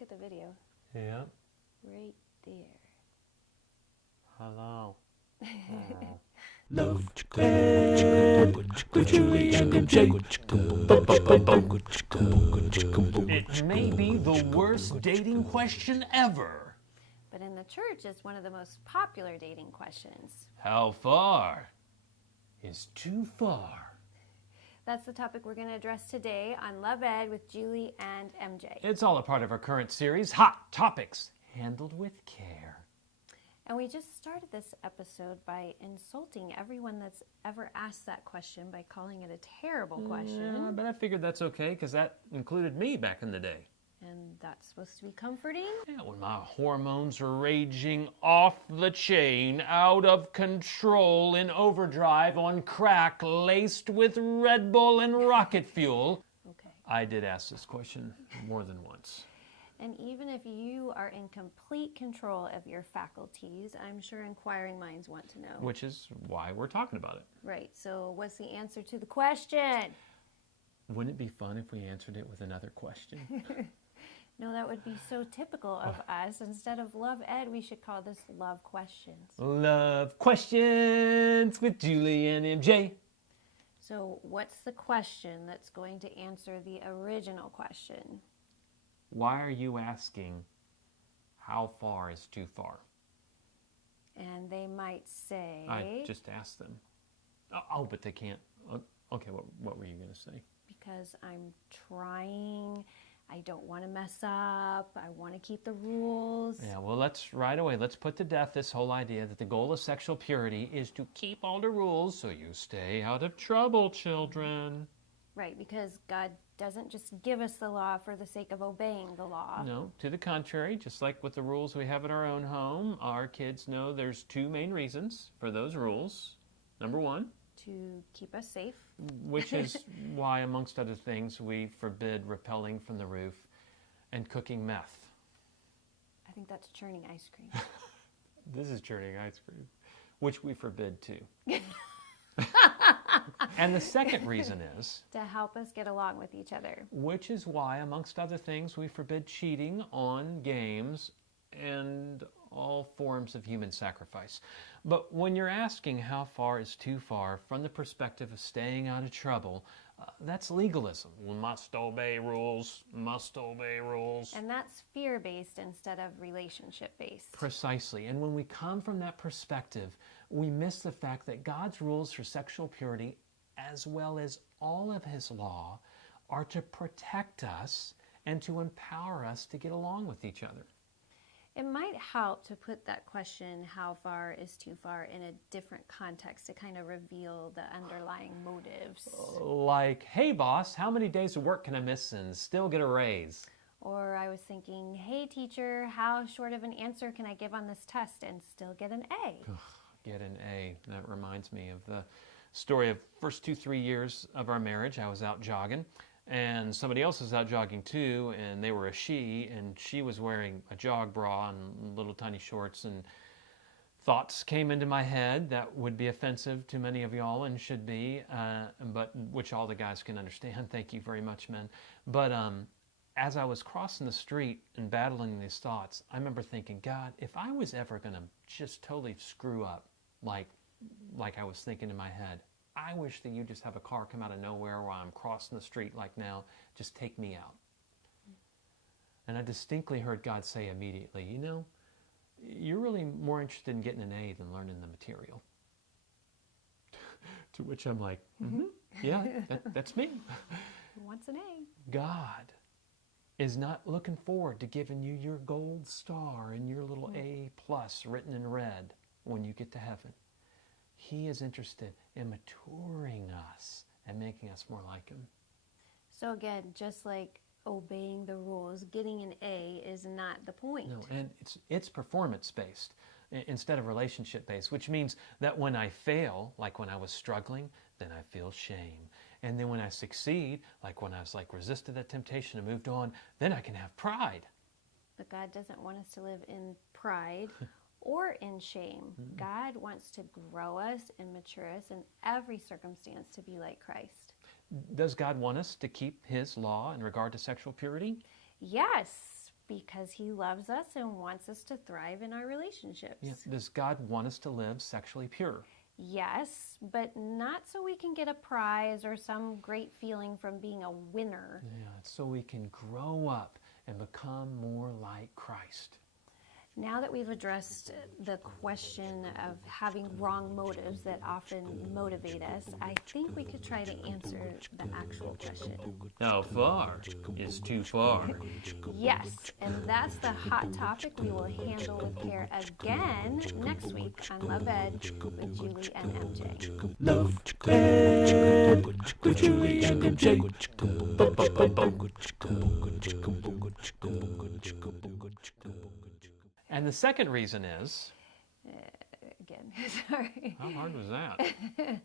look at the video. Yeah. Right there. Hello. Love Ed with Julie and MJ. It may be the worst dating question ever. But in the church, it's one of the most popular dating questions. How far is too far? That's the topic we're going to address today on Love Ed with Julie and MJ. It's all a part of our current series, Hot Topics, handled with care. And we just started this episode by insulting everyone that's ever asked that question by calling it a terrible question. Yeah, but I figured that's okay because that included me back in the day. And that's supposed to be comforting? Yeah, when my hormones are raging off the chain, out of control, in overdrive, on crack, laced with Red Bull and rocket fuel. Okay. I did ask this question more than once. And even if you are in complete control of your faculties, I'm sure inquiring minds want to know. Which is why we're talking about it. Right, so what's the answer to the question? Wouldn't it be fun if we answered it with another question? No, that would be so typical of us. Instead of Love Ed, we should call this Love Questions. Love Questions with Julie and MJ. So what's the question that's going to answer the original question? Why are you asking how far is too far? And they might say... I just asked them. Oh, but they can't. Okay, what were you going to say? Because I'm trying... I don't want to mess up. I want to keep the rules. Yeah, well, let's put to death this whole idea that the goal of sexual purity is to keep all the rules so you stay out of trouble, children. Right, because God doesn't just give us the law for the sake of obeying the law. No, to the contrary, just like with the rules we have in our own home, our kids know there's two main reasons for those rules. Number one, to keep us safe. Which is why, amongst other things, we forbid rappelling from the roof and cooking meth. I think that's churning ice cream. This is churning ice cream, which we forbid too. And the second reason is... to help us get along with each other. Which is why, amongst other things, we forbid cheating on games and all forms of human sacrifice. But when you're asking how far is too far from the perspective of staying out of trouble, that's legalism. We must obey rules, must obey rules. And that's fear-based instead of relationship-based. Precisely. And when we come from that perspective, we miss the fact that God's rules for sexual purity, as well as all of His law, are to protect us and to empower us to get along with each other. It might help to put that question, how far is too far, in a different context to kind of reveal the underlying motives. Like, hey boss, how many days of work can I miss and still get a raise? Or I was thinking, hey teacher, how short of an answer can I give on this test and still get an A? Get an A. That reminds me of the story of first 2-3 years of our marriage. I was out jogging. And somebody else was out jogging too, and they were a she, and she was wearing a jog bra and little tiny shorts, and thoughts came into my head that would be offensive to many of y'all and should be, but which all the guys can understand. Thank you very much, men. But as I was crossing the street and battling these thoughts, I remember thinking, God, if I was ever going to just totally screw up like I was thinking in my head, I wish that you just have a car come out of nowhere while I'm crossing the street like now. Just take me out. And I distinctly heard God say immediately, you know, you're really more interested in getting an A than learning the material. To which I'm like, yeah, that's me. Who wants an A? God is not looking forward to giving you your gold star and your little A+ written in red when you get to heaven. He is interested in maturing us and making us more like Him. So again, just like obeying the rules, getting an A is not the point. No, and it's performance-based instead of relationship-based, which means that when I fail, like when I was struggling, then I feel shame. And then when I succeed, like when I was resisted that temptation and moved on, then I can have pride. But God doesn't want us to live in pride or in shame. God wants to grow us and mature us in every circumstance to be like Christ. Does God want us to keep His law in regard to sexual purity? Yes, because he loves us and wants us to thrive in our relationships. Yeah. Does God want us to live sexually pure? Yes, but not so we can get a prize or some great feeling from being a winner. Yeah, it's so we can grow up and become more like Christ. Now that we've addressed the question of having wrong motives that often motivate us, I think we could try to answer the actual question. How far is too far? Yes, and that's the hot topic we will handle with care again next week on Love Ed with Julie and MJ. Love Ed with Julie and MJ. And the second reason is, Again, sorry. how hard was that?